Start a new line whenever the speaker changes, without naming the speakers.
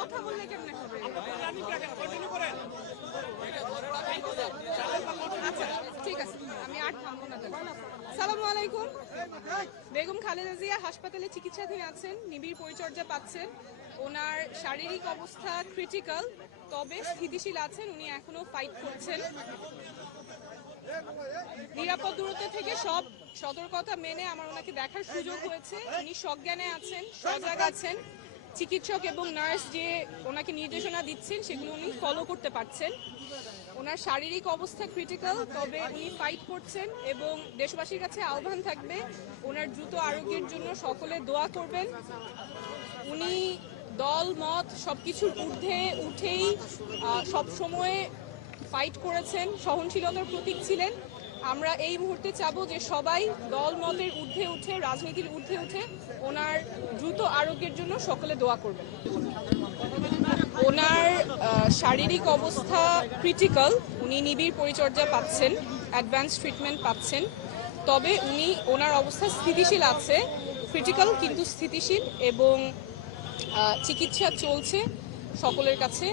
কথা বললে কেমনে হবে? বেগম খালেদা জিয়া হাসপাতালে চিকিৎসাধীন আছেন, নিবিড় পরিচর্যা পাচ্ছেন। ওনার শারীরিক অবস্থা ক্রিটিক্যাল তবে স্থিতিশীল আছেন, উনি এখনও ফাইট করছেন। নিরাপদ দূরত্ব থেকে সব সতর্কতা মেনে আমার ওনাকে দেখার সুযোগ হয়েছে। উনি সজ্ঞানে আছেন, সজাগ আছেন। চিকিৎসক এবং নার্স যে ওনাকে নির্দেশনা দিচ্ছেন, সেগুলো উনি ফলো করতে পারছেন। ওনার শারীরিক অবস্থা ক্রিটিক্যাল তবে উনি ফাইট করছেন এবং দেশবাসীর কাছে আহ্বান থাকবে, ওনার দ্রুত আরোগ্যের জন্য সকলে দোয়া করবেন। উনি দল, মত সবকিছুর ঊর্ধ্বে উঠেই সব সময়ে ফাইট করেছেন, সহনশীলতার প্রতীক ছিলেন। আমরা এই মুহূর্তে চাবো যে সবাই দল, মতের ঊর্ধ্বে উঠে, রাজনীতির ঊর্ধ্বে উঠে ওনার আরোগ্যের জন্য সকলে দোয়া করবেন। ওনার শারীরিক অবস্থা ক্রিটিক্যাল উনি নিবিড় পরিচর্যা পাচ্ছেন অ্যাডভান্স ট্রিটমেন্ট পাচ্ছেন, তবে উনি ওনার অবস্থা স্থিতিশীল আছে ক্রিটিক্যাল কিন্তু স্থিতিশীল এবং চিকিৎসা চলছে সকলের কাছে।